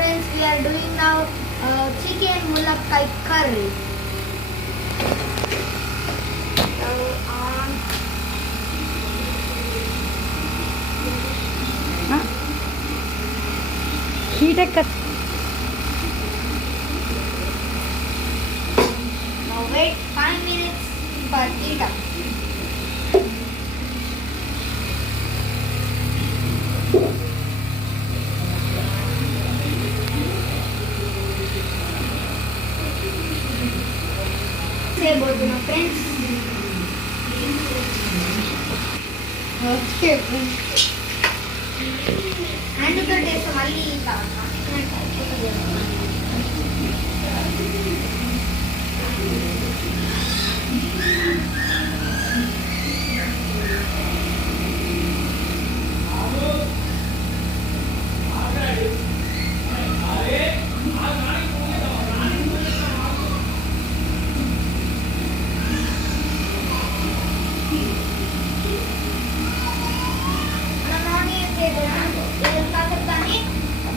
friends, we are doing now chicken mulakkai curry. So on. Heat it. Now wait 5 minutes for heat up. Say about my friends. Okay. And the taste mali ita.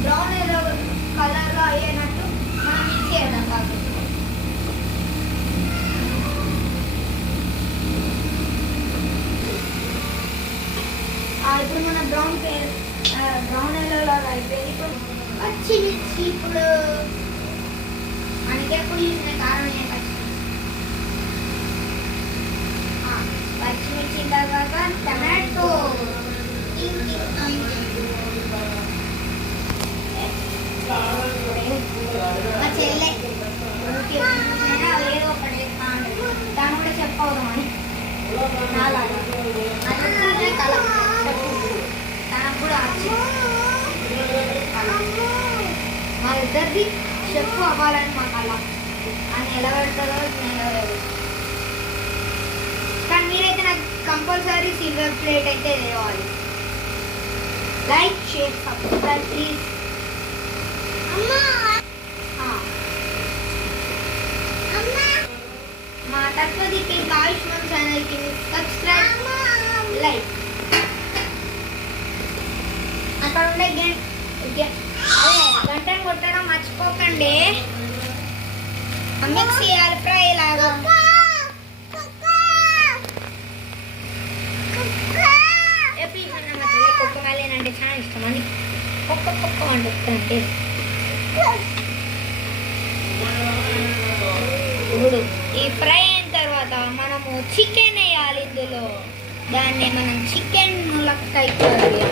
Brown ఏదో కలర్లో అయ్యేటట్టు మనం mix చేయడం కాదు. ఇప్పుడు మన brown ఎల్లోలో అయిపోయింది. ఇప్పుడు పచ్చిమిర్చి ఇప్పుడు మనకి ఎప్పుడు చూసిన కారం పచ్చిమిర్చి తర్వాత టమాటో మా చెల్లె ఏదో ఒకటి దాన్ని కూడా చెప్పవుదామని నాలాగా కళ తనకు కూడా మా ఇద్దరిది చెప్పు అవ్వాలని మా కళ అని ఎలా పెడతారో నిలవలేదు. కానీ మీరైతే నాకు కంపల్సరీ సిల్వర్ ప్లేట్ అయితే తేవాలి. Like share subscribe please. మా తత్వదీపి ఆయుష్మాన్ ఛానల్కి సబ్స్క్రైబ్ లైక్. అక్కడ ఉండే గంటను కొట్టడం మర్చిపోకండి. మిక్స్ చేయాలి ఫ్రై లాగా. కుక్క మళ్ళీనంటే చాలా ఇష్టం అని కుక్క వండుతుంటే ఇప్పుడు ఈ ఫ్రై అయిన తర్వాత మనము చికెన్ వేయాలి ఇందులో. దాన్ని మనం చికెన్ ములక్కాయ కర్రీ